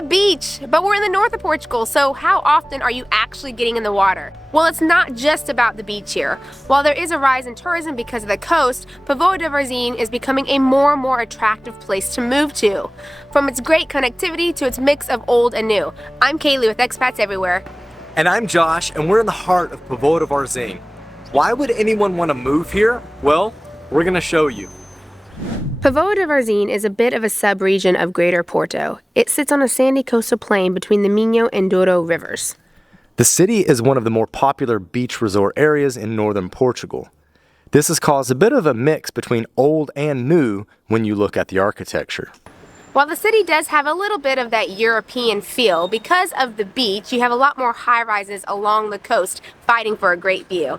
The beach! But we're in the north of Portugal, so how often are you actually getting in the water? Well, it's not just about the beach here. While there is a rise in tourism because of the coast, Póvoa de Varzim is becoming a more and more attractive place to move to. From its great connectivity to its mix of old and new. I'm Kalie with Expats Everywhere. And I'm Josh, and we're in the heart of Póvoa de Varzim. Why would anyone want to move here? Well, we're going to show you. Póvoa de Varzim is a bit of a sub-region of Greater Porto. It sits on a sandy coastal plain between the Minho and Douro rivers. The city is one of the more popular beach resort areas in northern Portugal. This has caused a bit of a mix between old and new when you look at the architecture. While the city does have a little bit of that European feel, because of the beach, you have a lot more high-rises along the coast fighting for a great view.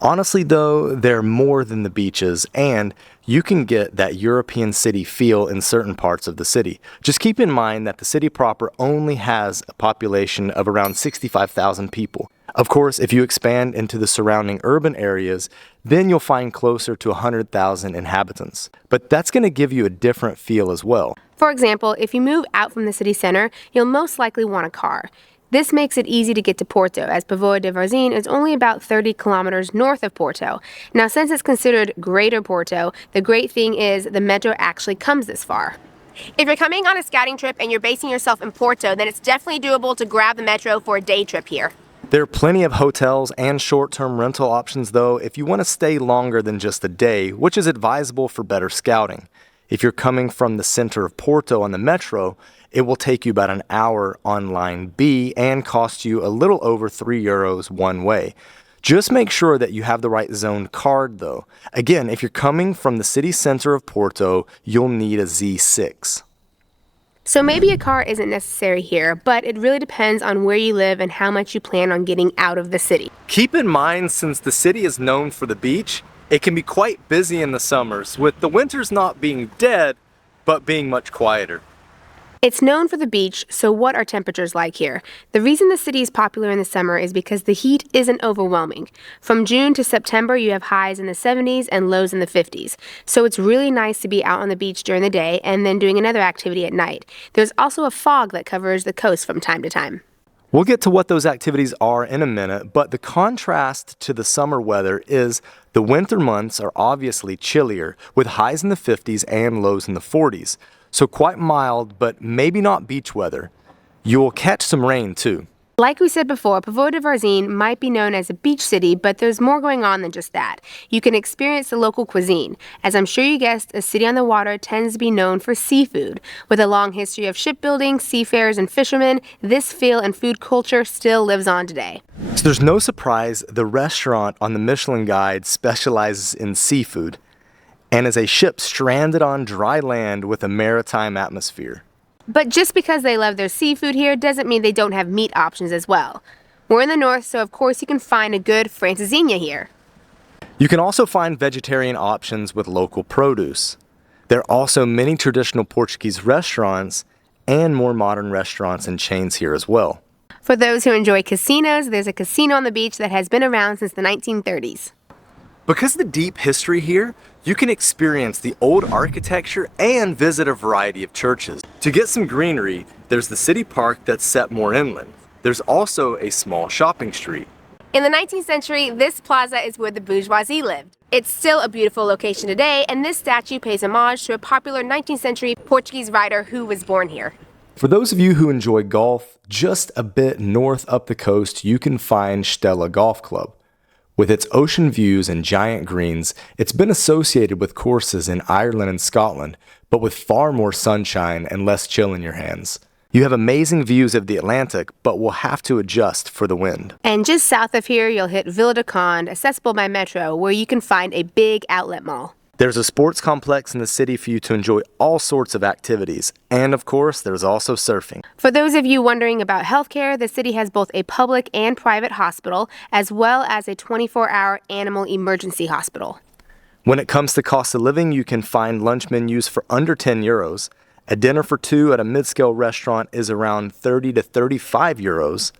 Honestly though, they're more than the beaches, and you can get that European city feel in certain parts of the city. Just keep in mind that the city proper only has a population of around 65,000 people. Of course, if you expand into the surrounding urban areas, then you'll find closer to 100,000 inhabitants. But that's going to give you a different feel as well. For example, if you move out from the city center, you'll most likely want a car. This makes it easy to get to Porto, as Póvoa de Varzim is only about 30 kilometers north of Porto. Now, since it's considered Greater Porto, the great thing is the metro actually comes this far. If you're coming on a scouting trip and you're basing yourself in Porto, then it's definitely doable to grab the metro for a day trip here. There are plenty of hotels and short-term rental options though if you want to stay longer than just a day, which is advisable for better scouting. If you're coming from the center of Porto on the metro, it will take you about an hour on line B and cost you a little over €3 one way. Just make sure that you have the right zone card though. Again, if you're coming from the city center of Porto, you'll need a Z6. So maybe a car isn't necessary here, but it really depends on where you live and how much you plan on getting out of the city. Keep in mind, since the city is known for the beach, it can be quite busy in the summers, with the winters not being dead, but being much quieter. It's known for the beach, so what are temperatures like here? The reason the city is popular in the summer is because the heat isn't overwhelming. From June to September, you have highs in the 70s and lows in the 50s. So it's really nice to be out on the beach during the day and then doing another activity at night. There's also a fog that covers the coast from time to time. We'll get to what those activities are in a minute, but the contrast to the summer weather is the winter months are obviously chillier, with highs in the 50s and lows in the 40s. So quite mild, but maybe not beach weather. You will catch some rain too. Like we said before, Póvoa de Varzim might be known as a beach city, but there's more going on than just that. You can experience the local cuisine. As I'm sure you guessed, a city on the water tends to be known for seafood. With a long history of shipbuilding, seafarers, and fishermen, this feel and food culture still lives on today. So there's no surprise the restaurant on the Michelin Guide specializes in seafood and is a ship stranded on dry land with a maritime atmosphere. But just because they love their seafood here doesn't mean they don't have meat options as well. We're in the north, so of course you can find a good francesinha here. You can also find vegetarian options with local produce. There are also many traditional Portuguese restaurants and more modern restaurants and chains here as well. For those who enjoy casinos, there's a casino on the beach that has been around since the 1930s. Because of the deep history here, you can experience the old architecture and visit a variety of churches. To get some greenery, there's the city park that's set more inland. There's also a small shopping street. In the 19th century, this plaza is where the bourgeoisie lived. It's still a beautiful location today, and this statue pays homage to a popular 19th century Portuguese writer who was born here. For those of you who enjoy golf, just a bit north up the coast, you can find Stella Golf Club. With its ocean views and giant greens, it's been associated with courses in Ireland and Scotland, but with far more sunshine and less chill in your hands. You have amazing views of the Atlantic, but will have to adjust for the wind. And just south of here, you'll hit Vila do Conde, accessible by metro, where you can find a big outlet mall. There's a sports complex in the city for you to enjoy all sorts of activities. And of course, there's also surfing. For those of you wondering about healthcare, the city has both a public and private hospital, as well as a 24-hour animal emergency hospital. When it comes to cost of living, you can find lunch menus for under €10. A dinner for two at a mid-scale restaurant is around €30 to €35.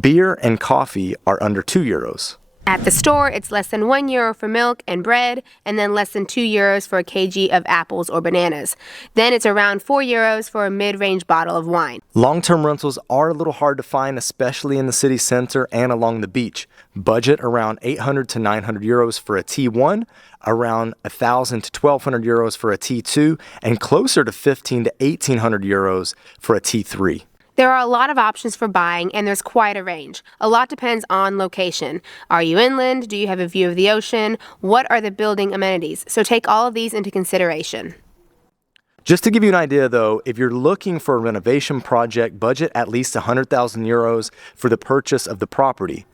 Beer and coffee are under €2. At the store, it's less than €1 for milk and bread, and then less than €2 for a kg of apples or bananas. Then it's around €4 for a mid-range bottle of wine. Long-term rentals are a little hard to find, especially in the city center and along the beach. Budget around €800 to €900 for a T1, around €1,000 to €1,200 for a T2, and closer to €1,500 to €1,800 for a T3. There are a lot of options for buying, and there's quite a range. A lot depends on location. Are you inland? Do you have a view of the ocean? What are the building amenities? So take all of these into consideration. Just to give you an idea though, if you're looking for a renovation project, budget at least €100,000 for the purchase of the property.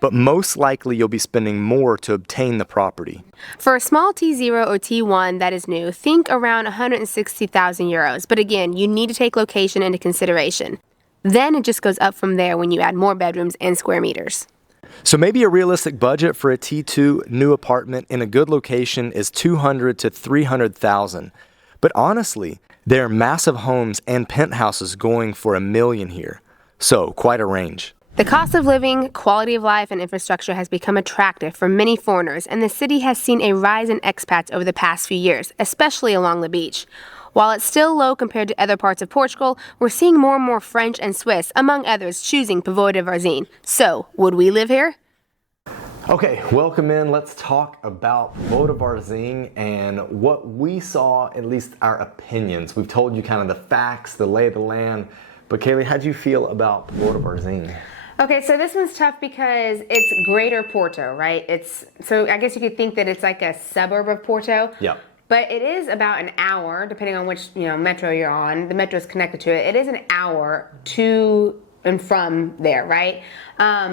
But most likely you'll be spending more to obtain the property. For a small T0 or T1 that is new, think around €160,000. But again, you need to take location into consideration. Then it just goes up from there when you add more bedrooms and square meters. So maybe a realistic budget for a T2 new apartment in a good location is $200,000 to $300,000. But honestly, there are massive homes and penthouses going for $1 million here. So quite a range. The cost of living, quality of life, and infrastructure has become attractive for many foreigners, and the city has seen a rise in expats over the past few years, especially along the beach. While it's still low compared to other parts of Portugal, we're seeing more and more French and Swiss, among others, choosing Póvoa de Varzim. So, would we live here? Okay, welcome in. Let's talk about Póvoa de Varzim and what we saw, at least our opinions. We've told you kind of the facts, the lay of the land. But Kalie, how'd you feel about Póvoa de Varzim? Okay, so this one's tough because it's Greater Porto, right? So I guess you could think that it's like a suburb of Porto. Yeah. But it is about an hour, depending on which metro you're on. The metro is connected to it. It is an hour to and from there, right?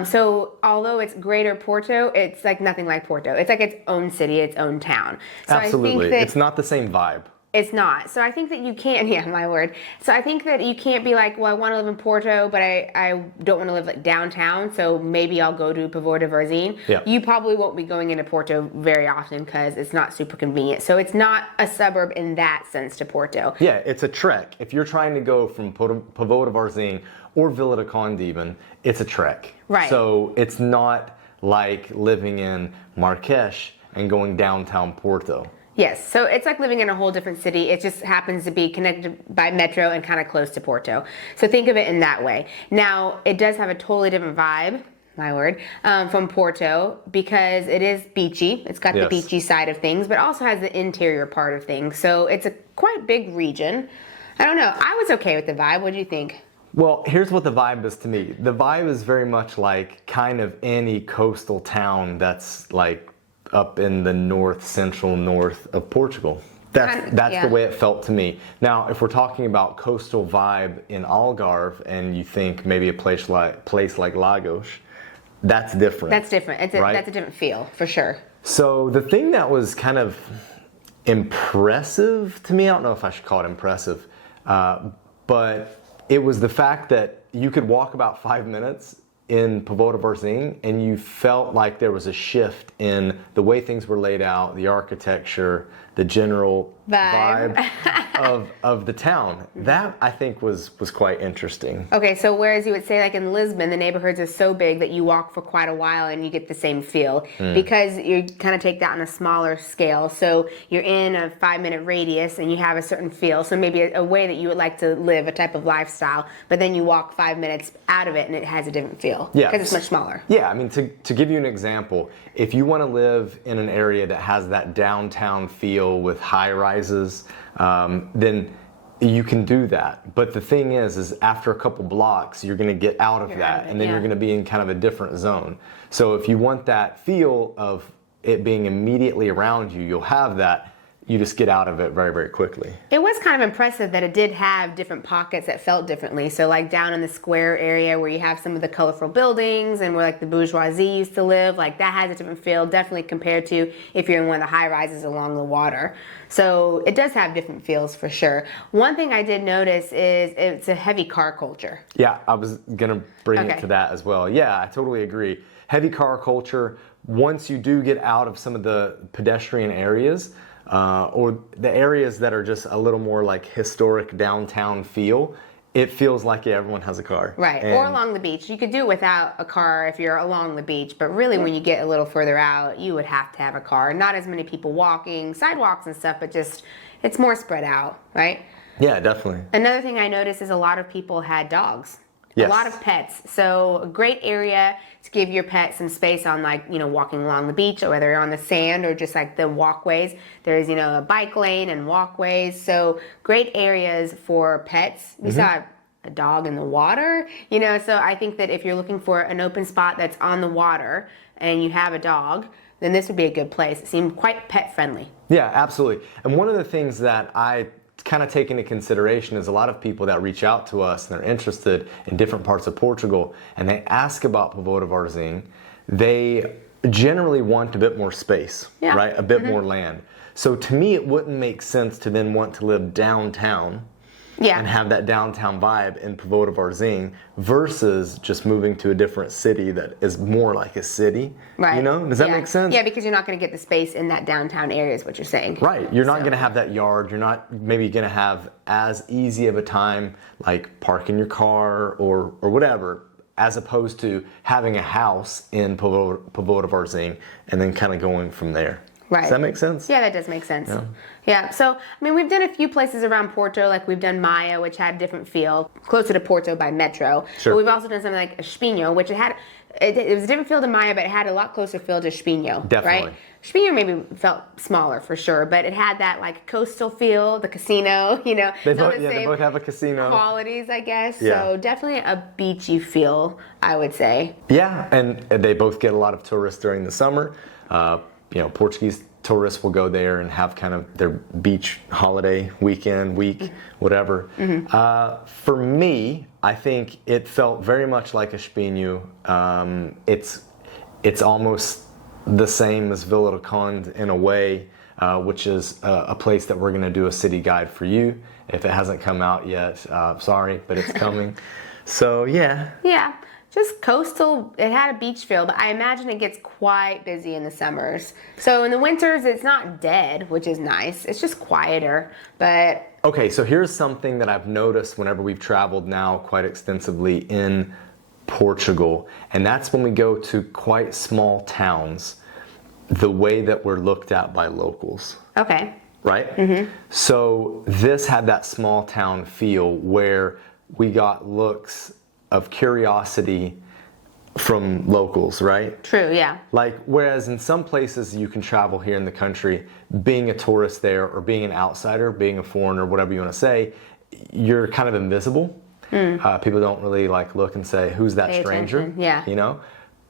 So although it's Greater Porto, it's like nothing like Porto. It's like its own city, its own town. So Absolutely. I think that it's not the same vibe. It's not. So I think that you can't, yeah, my word. So I think that you can't be like, well, I want to live in Porto, but I don't want to live like downtown, so maybe I'll go to Póvoa de Varzim. Yeah. You probably won't be going into Porto very often because it's not super convenient. So it's not a suburb in that sense to Porto. Yeah, it's a trek. If you're trying to go from Póvoa de Varzim or Vila de Conde even, it's a trek. Right. So it's not like living in Marques and going downtown Porto. Yes, so it's like living in a whole different city. It just happens to be connected by metro and kind of close to Porto. So think of it in that way. Now, it does have a totally different vibe, my word, from Porto because it is beachy. It's got the beachy side of things, but also has the interior part of things. So it's a quite big region. I don't know. I was okay with the vibe. What do you think? Well, here's what the vibe is to me. The vibe is very much like kind of any coastal town that's like up in the central north of Portugal. That's the way it felt to me. Now, if we're talking about coastal vibe in Algarve and you think maybe a place like Lagos, that's different. That's different. That's a different feel, for sure. So the thing that was kind of impressive to me, I don't know if I should call it impressive, but it was the fact that you could walk about 5 minutes in Póvoa de Varzim and you felt like there was a shift in the way things were laid out, the architecture, the general vibe of the town. That I think was quite interesting. Okay, so whereas you would say like in Lisbon, the neighborhoods are so big that you walk for quite a while and you get the same feel because you kind of take that on a smaller scale. So you're in a 5-minute radius and you have a certain feel. So maybe a way that you would like to live, a type of lifestyle, but then you walk 5 minutes out of it and it has a different feel because it's much smaller. Yeah, I mean, to give you an example, if you want to live in an area that has that downtown feel with high rises, then you can do that. But the thing is after a couple blocks, you're going to get out of that, and then you're going to be in kind of a different zone. So if you want that feel of it being immediately around you, you'll have that. You just get out of it very, very quickly. It was kind of impressive that it did have different pockets that felt differently. So like down in the square area where you have some of the colorful buildings and where like the bourgeoisie used to live, like that has a different feel definitely compared to if you're in one of the high rises along the water. So it does have different feels for sure. One thing I did notice is it's a heavy car culture. Yeah, I was gonna bring it to that as well. Yeah, I totally agree. Heavy car culture. Once you do get out of some of the pedestrian areas, or the areas that are just a little more like historic downtown feel, it feels like everyone has a car. Right, or along the beach. You could do it without a car if you're along the beach, but really when you get a little further out, you would have to have a car. Not as many people walking, sidewalks and stuff, but just, it's more spread out, right? Yeah, definitely. Another thing I noticed is a lot of people had dogs. Yes. A lot of pets. So a great area to give your pet some space on, like, you know, walking along the beach, or whether you're on the sand or just like the walkways. There's, you know, a bike lane and walkways. So great areas for pets. We saw a dog in the water, you know, so I think that if you're looking for an open spot that's on the water and you have a dog, then this would be a good place. It seemed quite pet friendly. Yeah, absolutely. And one of the things that I kind of take into consideration is a lot of people that reach out to us and they're interested in different parts of Portugal and they ask about Póvoa de Varzim, they generally want a bit more space, right? A bit more land. So to me, it wouldn't make sense to then want to live downtown and have that downtown vibe in Póvoa de Varzim versus just moving to a different city that is more like a city. Right. You know, does that make sense? Yeah, because you're not going to get the space in that downtown area is what you're saying. Right. You're not going to have that yard. You're not maybe going to have as easy of a time like parking your car or whatever, as opposed to having a house in Póvoa de Varzim and then kind of going from there. Right. Does that make sense? Yeah, that does make sense. Yeah. So, I mean, we've done a few places around Porto, like we've done Maia, which had a different feel, closer to Porto by metro. Sure. But we've also done something like Espinho, which it was a different feel to Maia, but it had a lot closer feel to Espinho. Definitely. Right? Espinho maybe felt smaller for sure, but it had that like coastal feel, the casino, you know. They both have a casino. Qualities, I guess. Yeah. So definitely a beachy feel, I would say. Yeah, and they both get a lot of tourists during the summer. You know, Portuguese tourists will go there and have kind of their beach holiday week, whatever. For me, I think it felt very much like Espinho. It's almost the same as Vila do Conde in a way, which is a place that we're going to do a city guide for you. If it hasn't come out yet, sorry, but it's coming. So, yeah. Yeah. Just coastal, it had a beach feel, but I imagine it gets quite busy in the summers. So in the winters, it's not dead, which is nice. It's just quieter, but... Okay, so here's something that I've noticed whenever we've traveled now quite extensively in Portugal, and that's when we go to quite small towns, the way that we're looked at by locals. Okay. Right? So this had that small town feel where we got looks of curiosity from locals, right? True, yeah. Like, whereas in some places you can travel here in the country, being a tourist there or being an outsider, being a foreigner, whatever you want to say, you're kind of invisible. People don't really like look and say, who's that Pay stranger? attention, yeah. You know?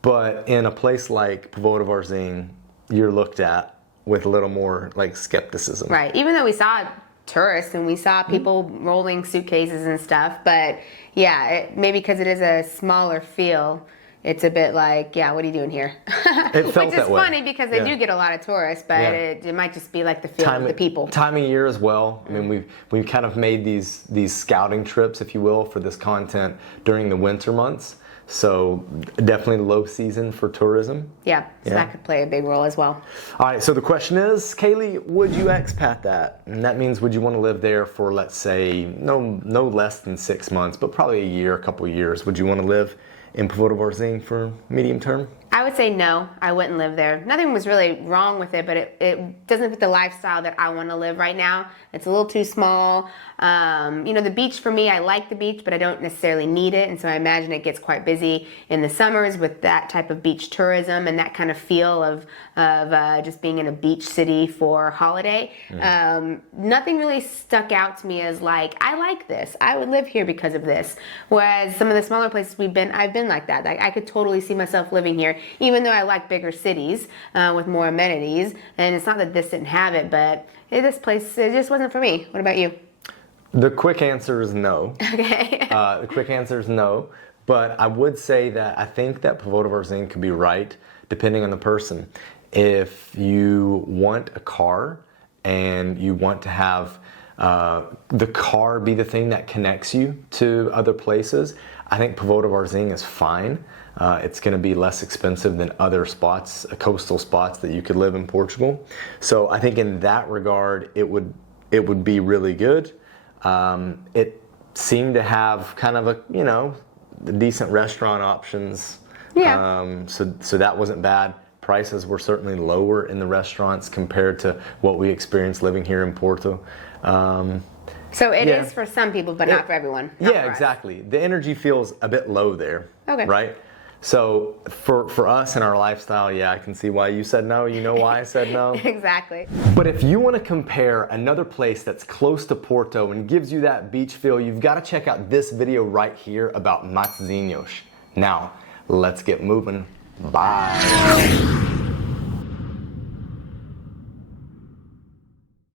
But in a place like Póvoa de Varzim, you're looked at with a little more like skepticism. Right. Even though we saw tourists and we saw people rolling suitcases and stuff, but yeah, maybe because it is a smaller feel, it's a bit like, yeah, what are you doing here? It felt Which is that way. funny because they do get a lot of tourists, but it might just be like the feel of the people. Time of year as well. I mean, we've kind of made these scouting trips, if you will, for this content during the winter months. So definitely low season for tourism. Yeah, so that could play a big role as well. All right, so the question is, Kalie, would you expat that? And that means would you want to live there for, let's say, no less than 6 months, but probably a year, a couple of years. Would you want to live in Póvoa de Varzim for medium term? I would say no, I wouldn't live there. Nothing was really wrong with it, but it doesn't fit the lifestyle that I want to live right now. It's a little too small. You know, the beach for me, I like the beach, but I don't necessarily need it. And so I imagine it gets quite busy in the summers with that type of beach tourism and that kind of feel of just being in a beach city for holiday. Nothing really stuck out to me as like, I like this. I would live here because of this. Whereas some of the smaller places I've been like that. Like, I could totally see myself living here, even though I like bigger cities with more amenities. And it's not that this didn't have it, but this place, it just wasn't for me. What about you? The quick answer is no. Okay. The quick answer is no. But I would say that I think that Póvoa de Varzim could be right, depending on the person. If you want a car and you want to have the car be the thing that connects you to other places, I think Póvoa de Varzim is fine. It's going to be less expensive than other spots, coastal spots that you could live in Portugal. So I think in that regard, it would be really good. It seemed to have kind of a, you know, decent restaurant options. Yeah. So that wasn't bad. Prices were certainly lower in the restaurants compared to what we experienced living here in Porto. So it Yeah. is for some people, but not for everyone. Not Yeah, for us. exactly. The energy feels a bit low there. Okay. Right? So for us and our lifestyle, yeah, I can see why you said no. You know why I said no? Exactly. But if you want to compare another place that's close to Porto and gives you that beach feel, you've got to check out this video right here about Matosinhos. Now, let's get moving. Bye.